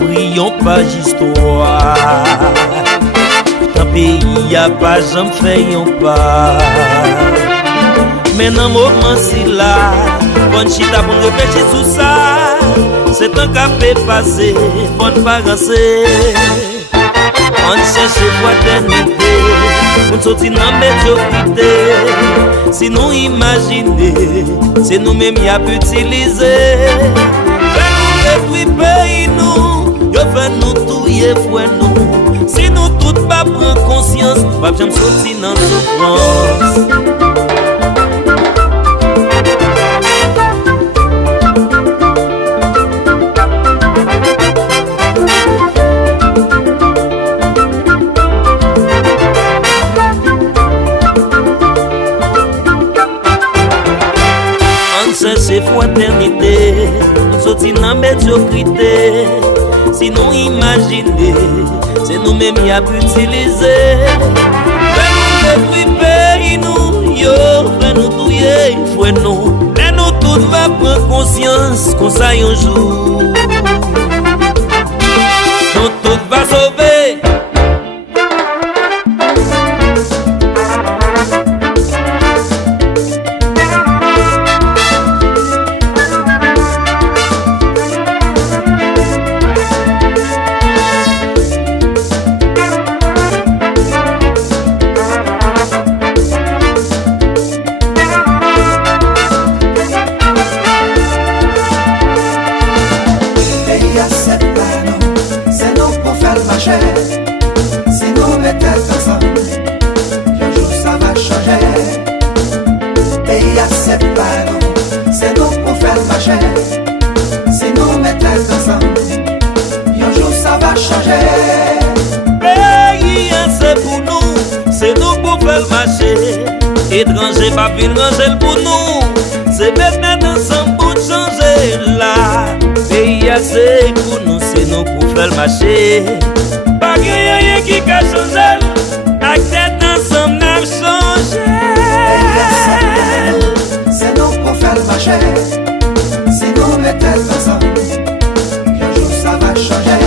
ouvri yon page histoire. Tant pays a pas jamais fait yon pas. Mais dans moment si là, bonne chita pour réfléchir sur ça. C'est un café passé, bonne vacancer. On cherche fraternité, pour sortir dans médiocrité. Si nous imaginez, c'est nous-mêmes qui avons utilisé. Fais-nous détruire pays nous, yo fais-nous tout yé fouet nous. Si nous tous pas prendre conscience, pas jamais sortir dans souffrance. C'est fraternité, nous sortis dans la médiocrité. Si nous imaginez, c'est nous-mêmes qui avons utilisé. Fais-nous détruire pays nous, yo, fais-nous touiller, fouet-nous. Mais nous tous va prendre conscience qu'on ça un jour. Nous tous va sauver. Si nous mettons ensemble, un jour ça va changer. Pays accepte pas nous, c'est nous pour faire marcher. Si nous mettons ensemble, un jour ça va changer. Pays c'est pour nous, c'est nous pour faire marcher. Étranger pas venir ranger pour nous, c'est maintenant ensemble pour changer là. Pays c'est pour nous, c'est nous pour faire marcher. Pas rien qui a changé, la tête ensemble n'a changé. C'est nous pour faire marcher. Si nous mettons ensemble, un jour ça va changer.